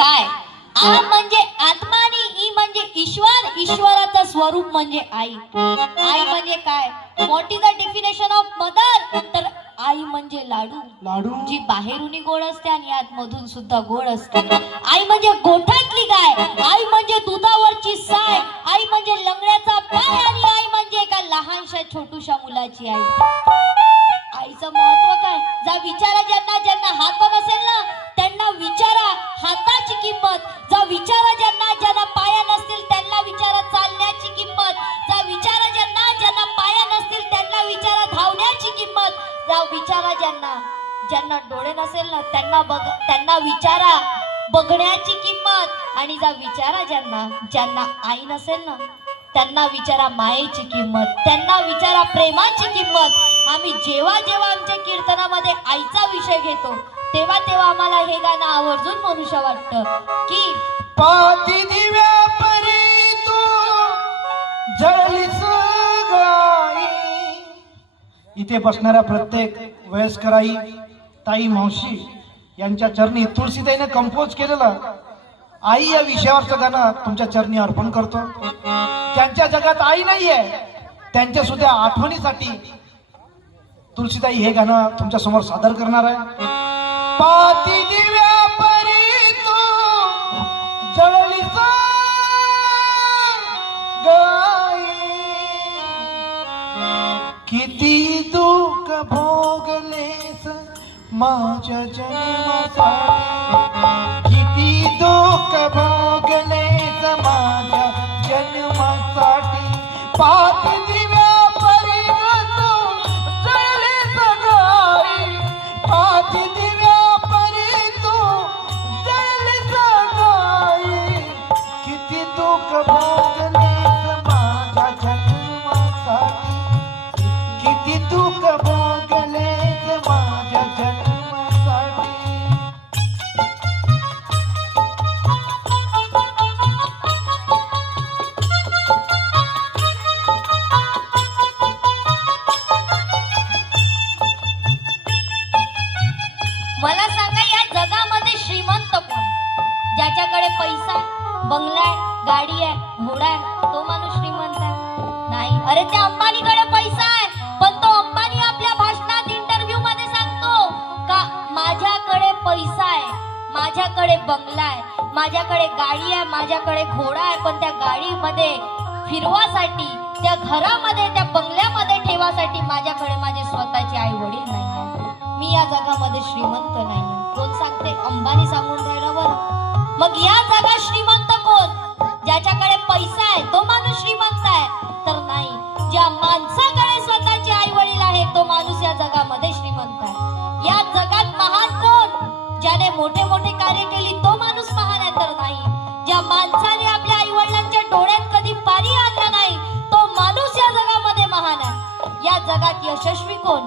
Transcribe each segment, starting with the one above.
काय? आ म्हणजे आत्मा आणि ई म्हणजे ईश्वर ईश्वराचं स्वरूप म्हणजे आई. आई म्हणजे काय? What is the definition of mother तर आई म्हणजे लाडू. लाडू. जी बाहेरून गोड असते आणि आतमधून सुद्धा गोड असते. आई म्हणजे गोठ्यातली गाय. आई म्हणजे दुधावरची साय. आई म्हणजे लंगड्याचा पाय आणि आई म्हणजे एका लहानशा छोटूशा मुलाची आई. आईचं महत्त्व काय? जा विचारा ज्यांना ज्यांना हात नसेल ना विचारा हाताची किंमत. जा विचारा ज्यांना ज्यांना पाया नसतील त्यांना विचारा चालण्याची किंमत. जा विचारा ज्यांना ज्यांना पाया नसतील त्यांना विचारा धावण्याची किंमत. जा विचारा ज्यांना ज्यांना डोळे नसेल ना त्यांना बघ त्यांना विचारा बघण्याची किंमत. आणि जा विचारा ज्यांना ज्यांना आई नसेल ना त्यांना विचारा मायेची किंमत. त्यांना विचारा प्रेमाची किंमत. आम्ही जेव्हा जेव्हा आमच्या कीर्तनामध्ये आईचा विषय घेतो तेव्हा तेव्हा आम्हाला हे गाणं आवर्जून म्हणूशा वाटतं. की पाती दिव्या परी तू जळलीस गाई. इथे बसणाऱ्या प्रत्येक वयस्कर आई ताई मावशी यांच्या चरणी तुळशीताईने कंपोज केलेलं आई या विषयावरचं गाणं तुमच्या चरणी अर्पण करतो. ज्यांच्या जगात आई नाहीये. त्यांच्या सुद्धा आठवणीसाठी तुळशीताई हे गाणं तुमच्यासमोर सादर करणार आहे. पाती दिव्या परी तू जळलीस गाई किती दुःख भोगलेस माझ्या जन्मासाठी. किती दुःख भोगलेस माझ्या जन्मासाठी. पाती किती दुःख भोगलेस मध्ये फिरवासाठी त्या घरामध्ये त्या बंगल्यामध्ये ठेवासाठी माझ्याकडे माझे स्वतःचे आई वडील नाही मी या जगामध्ये श्रीमंत नाही कोण सांगते? अंबानी सांगून राहिलं बरं. मग या जगा श्री यशस्वी कोण?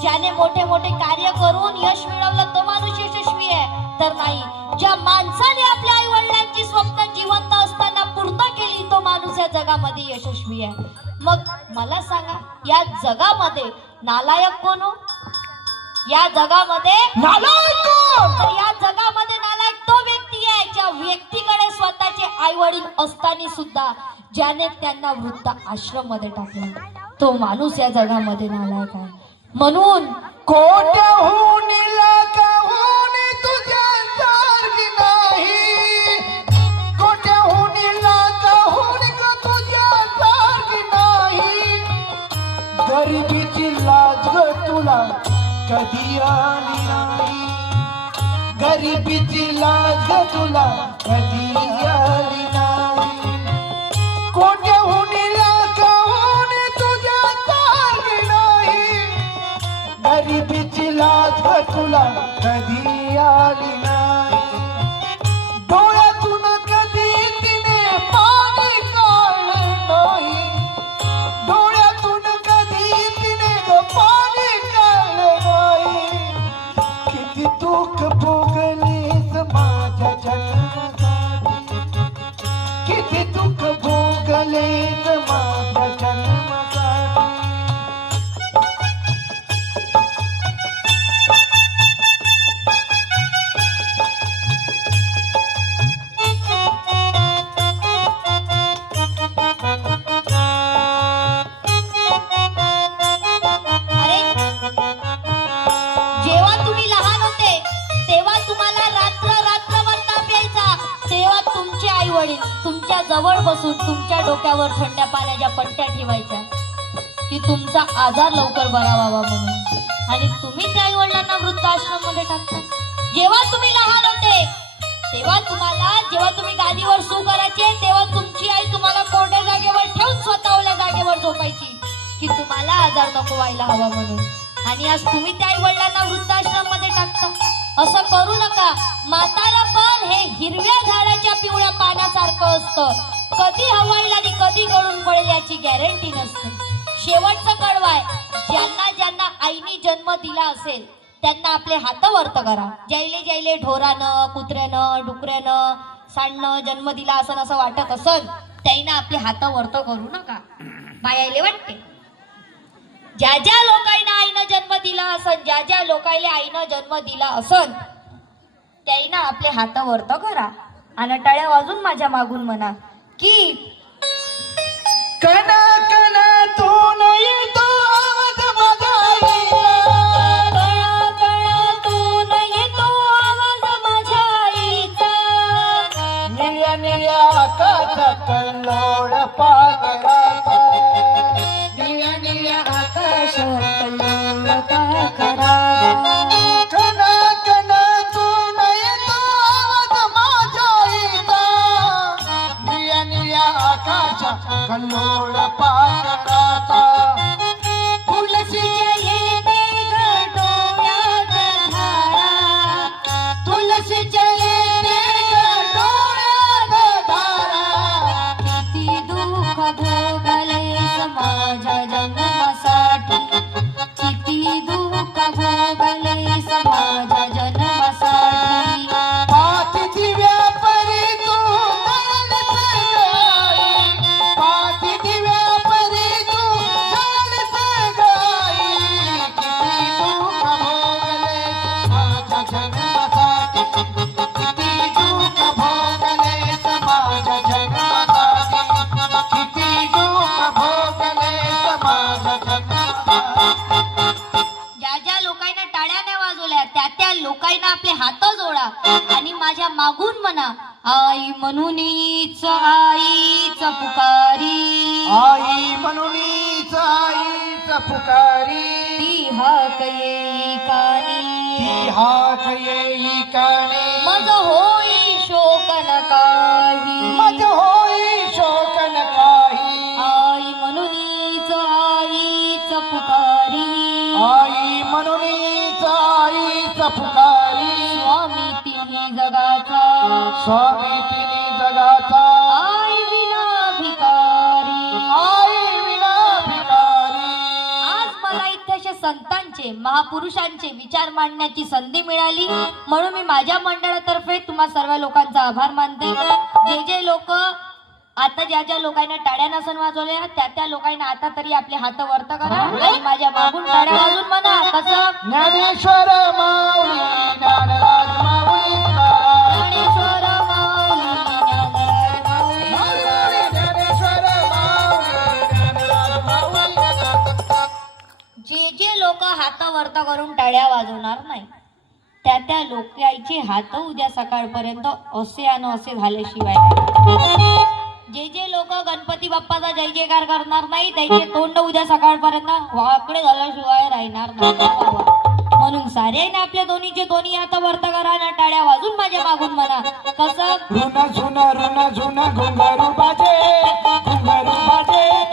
ज्याने मोठे मोठे कार्य करून यश मिळवलं तो माणूस यशस्वी आहे. तर नाही ज्या माणसाने आपल्या आई वडिलांची स्वप्न जिवंत असताना पूर्ण केली तो माणूस या जगामध्ये यशस्वी आहे. मग मला सांगा या जगामध्ये नालायक कोण हो? या जगामध्ये नालायक कोण? तर या जगामध्ये नालायक तो व्यक्ती आहे ज्या व्यक्तीकडे स्वतःचे आई वडील असताना सुद्धा ज्याने त्यांना वृद्ध आश्रममध्ये टाकलं. तो माणूस या जगामध्ये नालायक आहे. म्हणून कोट्याहून गरिबीची लाज तुला कधी आली नाही. गरिबीची लाज तुला कधी तुमच्या डोक्यावर थंड्या पाण्याच्या पट्ट्या ठेवायच्या की तुमचा आजार लवकर बरा व्हावा म्हणून. आणि तुम्ही त्या आई वडिलांना वृद्धाश्रममध्ये टाकता. जेव्हा तुम्ही लहान होते तेव्हा तुम्हाला जेव्हा तुम्ही गादीवर सू करायचे तेव्हा तुमची आई तुम्हाला कोरड्या जागेवर ठेवून स्वतःवल्या जागेवर झोपायची की तुम्हाला आजार नको व्हायला हवा म्हणून. आणि आज तुम्ही त्या आई वडिलांना वृद्धाश्रममध्ये टाकता. असं करू नका. म्हातारा पण हे हिरव्या झाडाच्या पिवळ्या पाण्यासारखं असतं. कधी हवाईल आणि कधी गळून पडेल याची गॅरंटी नसते. शेवटचं कळवाय ज्यांना ज्यांना आईने जन्म दिला असेल त्यांना आपले हात वर्त करा. ज्याईले जैले ढोरानं कुत्र्यानं डुकऱ्यानं सांडणं जन्म दिला असं असं वाटत असल त्यांना आपले हात वर्त करू नका. बायाले वाटते. ज्या ज्या लोकांना आईनं जन्म दिला असन ज्या ज्या लोकांना आईनं जन्म दिला असन त्याईनं आपले हात वर्त करा. आणि टळ्या वाजून माझ्या मागून म्हणा. की कना कना तू नाही कानी ती हाक येई काने मज होई शोक न काही। मज होई शोकन काही। आई म्हणूनच आईच पुकारी आई म्हणूनच आईच पुकारी स्वामी तिन्ही जगाचा। स्वामी तिने जगाचा। आई विना भिकारी आई विना भिकारी आज मला इथे अशा महापुरुषांचे महापुरुषांचे विचार मांडण्याची संधी मिळाली. म्हणून मी माझ्या मंडळातर्फे तुम्हा सर्व लोकांचा आभार मानते. जे जे लोक आता ज्या ज्या लोकांना टाळ्या नसन वाजवल्या त्या त्या लोकांना आता तरी आपले हात वर्त करा आणि माझ्या मागून टाळ्या वाजून म्हणा. कसं? ज्ञानेश्वर माऊली ज्ञानराज माऊली. अर्थ करून टाळ्या वाजवणार नाही. त्या त्या लोकांचे हात उद्या सकाळपर्यंत असे आणि असे झाल्याशिवाय जे जे लोक गणपती बाप्पाचा जय जयकार करणार नाही त्याचे तोंड उद्या सकाळपर्यंत वाकडे झाल्याशिवाय राहणार नाही. म्हणून सारे ना आपल्या दोन्हीचे दोन्ही आता वर्त करा ना टाळ्या वाजून माझ्या मागून म्हणा. कसं? रुना झुना रुना झुना घुंगारू बाजे घुंगारू बाजे.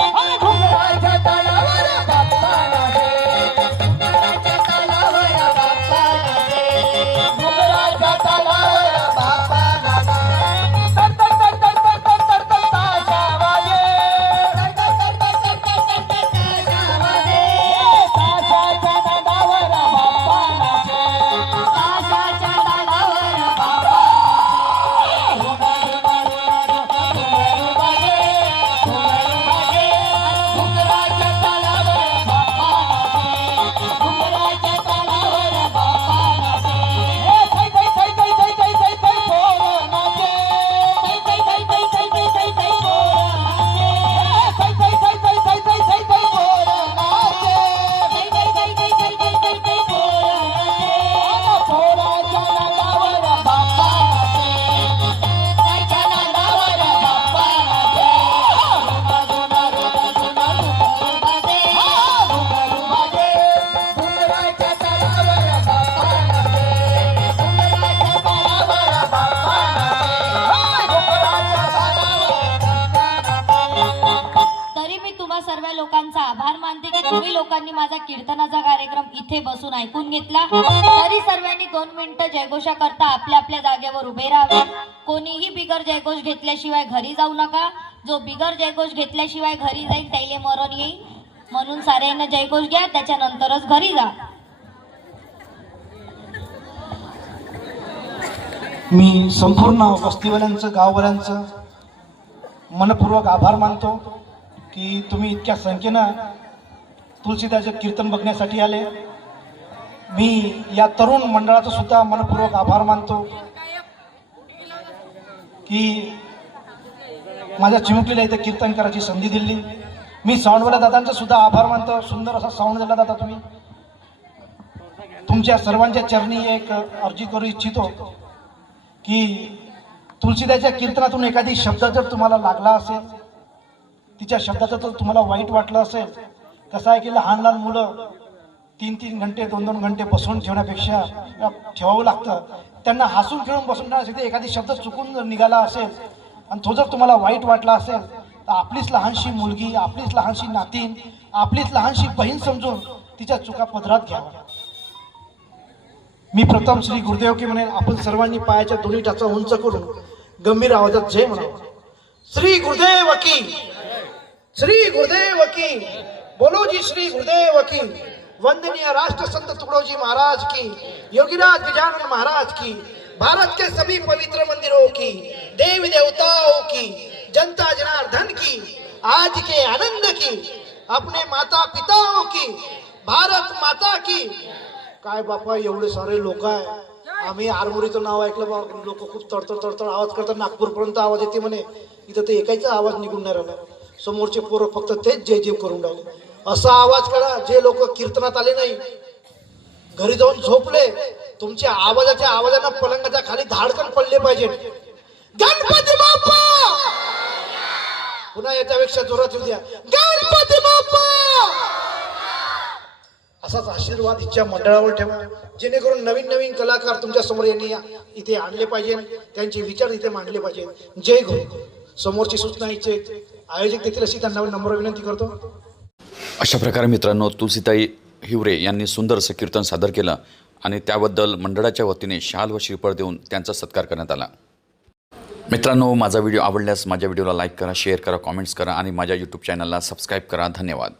लोकांनी माझा कीर्तनाचा कार्यक्रम इथे बसून ऐकून घेतला. तरी सर्वांनी दोन मिनिटं जयघोषा करता आपल्या आपल्या जागेवर उभे राहावे. कोणीही बिगर जयघोष घेतल्याशिवाय घरी जाऊ नका. जो बिगर जयघोष घेतल्याशिवाय घरी जाईल त्याले मरण येईल. म्हणून साऱ्यांना जयघोष घ्या त्याच्यानंतरच घरी जा. मी संपूर्ण वस्तीवाल्यांचं गाववाल्यांचं मनपूर्वक आभार मानतो की तुम्ही इतक्या संख्येनं तुलसीदासचे कीर्तन बघण्यासाठी आले. मी या तरुण मंडळाचा सुद्धा मनपूर्वक आभार मानतो की माझ्या चिमुकलीला इथे कीर्तन करायची संधी दिली. मी साऊंडवाल्या दादांचा सुद्धा आभार मानतो. सुंदर असा साऊंड दिला दादा तुम्ही. तुमच्या सर्वांच्या चरणी एक अर्जी करू इच्छितो की तुलसीदाच्या कीर्तनातून एखादी शब्द जर तुम्हाला लागला असेल तिच्या शब्दाचं जर तुम्हाला वाईट वाटलं असेल कसं आहे की लहान लहान मुलं तीन तीन घंटे दोन दोन घंटे बसवून ठेवण्यापेक्षा ठेवावं लागतं. त्यांना हसून खेळून बसून ठेवण्यासाठी एखादी शब्द चुकून जर निघाला असेल आणि तो जर तुम्हाला वाईट वाटला असेल तर आपलीच लहानशी मुलगी आपलीच लहानशी नातीन आपलीच लहानशी बहीण समजून तिच्या चुका पदरात घ्यावा मी प्रथम श्री गुरुदेव की म्हणेन आपण सर्वांनी पायाच्या दोन्ही टाचा उंच करून गंभीर आवाजात जय म्हणा श्री गुरुदेव की! श्री गुरुदेव की! बोलो जी श्री गुरुदेव की वंदनीय राष्ट्र संत तुकडोजी महाराज की योगीराज गजानन महाराज की भारत के सभी पवित्र मंदिरों की देवी देवताओं की जनता जनार्दन की आज के आनंद की अपने माता पिताओं की भारत माता की। काय बापा एवढे सारे लोक आहे. आम्ही आरमोरीचं नाव ऐकलं बा लोक खूप तडतड तडतड आवाज करतात नागपूरपर्यंत आवाज येते म्हणे. इथं ते एकाचा आवाज निघून नाही राहिला. समोरचे पोरं फक्त तेच जय जय करून राहिले. असा आवाज करा जे लोक कीर्तनात आले नाही घरी जाऊन झोपले तुमच्या आवाजाच्या आवाजानं पलंगाच्या खाली धाडकन पडले पाहिजे. गणपती बाप्पा! पुन्हा याच्यापेक्षा जोरात येऊ द्या. गणपती बाप्पा! असाच आशीर्वाद इच्छा मंडळावर ठेवा. जेणेकरून नवीन नवीन कलाकार तुमच्यासमोर यांनी इथे आणले पाहिजे. त्यांचे विचार इथे मांडले पाहिजे जय गुरु समोरची सूचना इच्छे आयोजक देखील अशी त्यांना नंबर विनंती करतो. अशा प्रकारे मित्रांनो तुलसीताई हिवरे यांनी सुंदर असं कीर्तन सादर केलं आणि त्याबद्दल मंडळाच्या वतीने शाल व श्रीफळ देऊन त्यांचा सत्कार करण्यात आला. मित्रांनो माझा व्हिडिओ आवडल्यास माझ्या व्हिडिओला लाईक करा शेअर करा कॉमेंट्स करा आणि माझ्या यूट्यूब चॅनलला सबस्क्राईब करा. धन्यवाद.